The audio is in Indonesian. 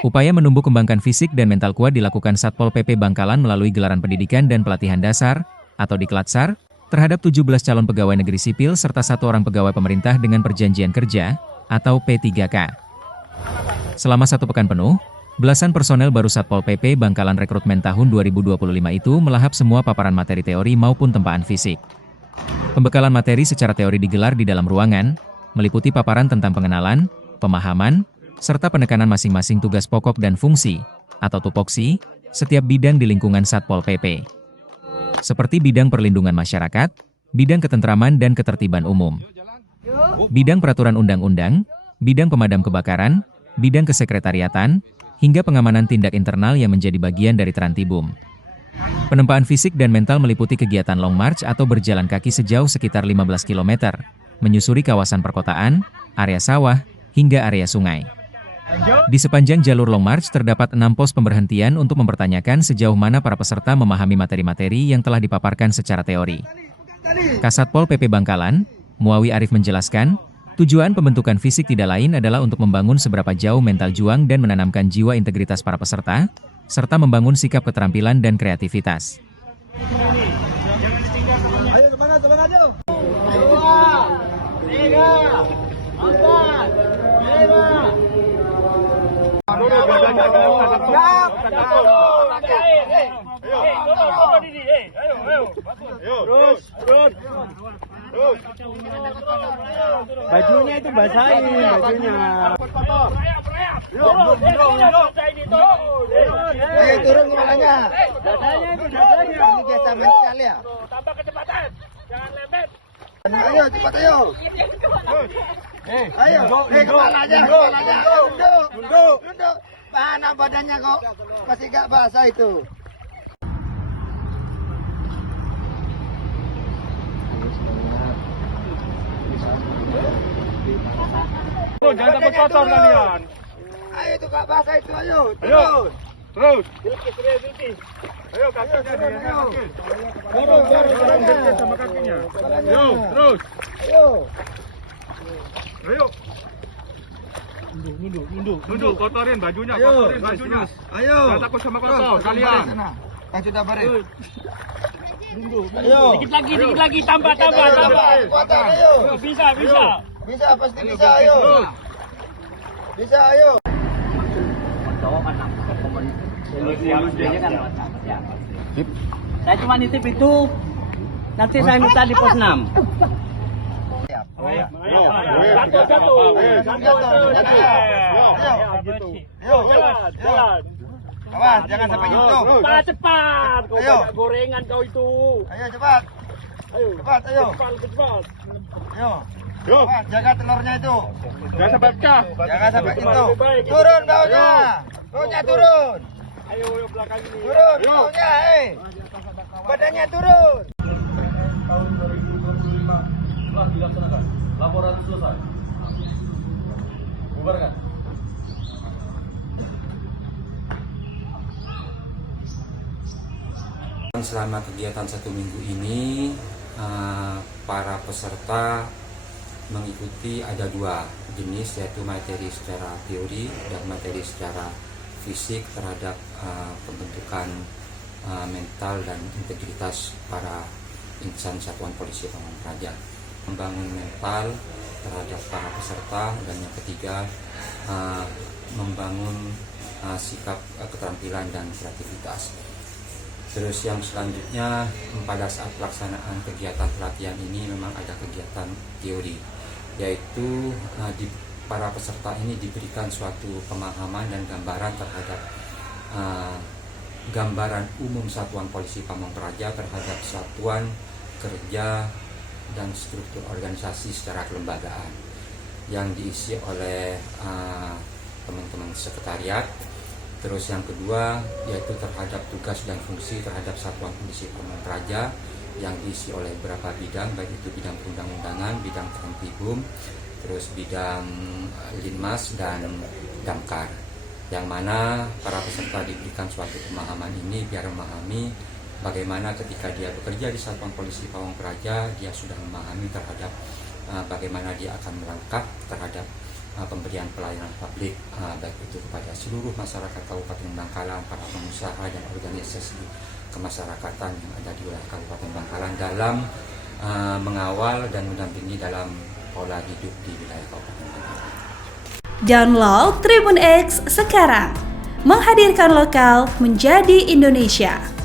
Upaya menumbuh kembangkan fisik dan mental kuat dilakukan Satpol PP Bangkalan melalui gelaran pendidikan dan pelatihan dasar, atau Diklatsar, terhadap 17 calon pegawai negeri sipil serta 1 orang pegawai pemerintah dengan perjanjian kerja, atau P3K. Selama 1 pekan penuh, belasan personel baru Satpol PP Bangkalan rekrutmen tahun 2025 itu melahap semua paparan materi teori maupun tempaan fisik. Pembekalan materi secara teori digelar di dalam ruangan, meliputi paparan tentang pengenalan, pemahaman, serta penekanan masing-masing tugas pokok dan fungsi, atau tupoksi, setiap bidang di lingkungan Satpol PP. Seperti bidang perlindungan masyarakat, bidang ketentraman dan ketertiban umum, bidang peraturan undang-undang, bidang pemadam kebakaran, bidang kesekretariatan, hingga pengamanan tindak internal yang menjadi bagian dari Trantibum. Penempaan fisik dan mental meliputi kegiatan long march atau berjalan kaki sejauh sekitar 15 km, menyusuri kawasan perkotaan, area sawah, hingga area sungai. Di sepanjang jalur long march terdapat 6 pos pemberhentian untuk mempertanyakan sejauh mana para peserta memahami materi-materi yang telah dipaparkan secara teori. Kasatpol PP Bangkalan, Muawi Arif menjelaskan, tujuan pembentukan fisik tidak lain adalah untuk membangun seberapa jauh mental juang dan menanamkan jiwa integritas para peserta, serta membangun sikap keterampilan dan kreativitas. Ayo semangat, semangat ayo. 2, 3, 4, 5. Bajunya itu basahin, bajunya. Ayo turun kepalanya. Dadanya itu dadanya. Ini kayak sama sekali ya. Tambah kecepatan. Jangan lempet. Ayo cepat ayo. Ayo. Kepalanya, kepalanya. Duduk. Mana badannya kok masih gak basah itu. Jangan sampai kotor kalian. Ayo itu gak basah itu, ayo. Terus. Ayo kakinya ayo. Dorong sama kakinya. Ayo, terus. Ayo. Nunduk, kotorin bajunya, Ayo. Jangan takut sama kotor kalian. Yang sudah baris. Ayo. Dikit lagi, tambah. Kuatan, ayo. Bisa. Bisa, pasti bisa, ayo. Bisa, ayo. Saya cuma nitip itu. Nanti saya minta di pos 6. Jalan. Awas, jangan sampai nyentuh. Cepat. Kau banyak gorengan kau itu. Ayo cepat. Cepat. Ayo. Awas, jaga telurnya itu. Jangan sampai pecah. Jangan sampai nyentuh. Turun baunya. Baunya turun. Ayo belakang ini. Turun baunya, badannya turun. Tahun 2025 telah dilaksanakan. Laporan selesai. Bubarkan. Selama kegiatan 1 minggu ini, para peserta mengikuti ada 2 jenis, yaitu materi secara teori dan materi secara fisik terhadap pembentukan mental dan integritas para insan Satuan Polisi Pamong Praja. Membangun mental terhadap para peserta, dan yang ketiga membangun sikap keterampilan dan kreativitas. Terus yang selanjutnya, pada saat pelaksanaan kegiatan pelatihan ini memang ada kegiatan teori, yaitu para peserta ini diberikan suatu pemahaman dan gambaran terhadap gambaran umum Satuan Polisi Pamong Praja terhadap satuan kerja dan struktur organisasi secara kelembagaan yang diisi oleh teman-teman sekretariat. Terus yang kedua yaitu terhadap tugas dan fungsi terhadap Satuan Polisi Pamong Praja yang diisi oleh beberapa bidang, baik itu bidang perundang-undangan, bidang Trantibum, terus bidang Linmas dan Damkar, yang mana para peserta diberikan suatu pemahaman ini biar memahami bagaimana ketika dia bekerja di Satuan Polisi Pamong Praja, dia sudah memahami terhadap bagaimana dia akan melangkah terhadap pemberian pelayanan publik baik itu kepada seluruh masyarakat Kabupaten Bangkalan, para pengusaha dan organisasi kemasyarakatan yang ada di wilayah Kabupaten Bangkalan dalam mengawal dan mendampingi dalam pola hidup di wilayah Kabupaten Bangkalan. Download Tribun X sekarang, menghadirkan lokal menjadi Indonesia.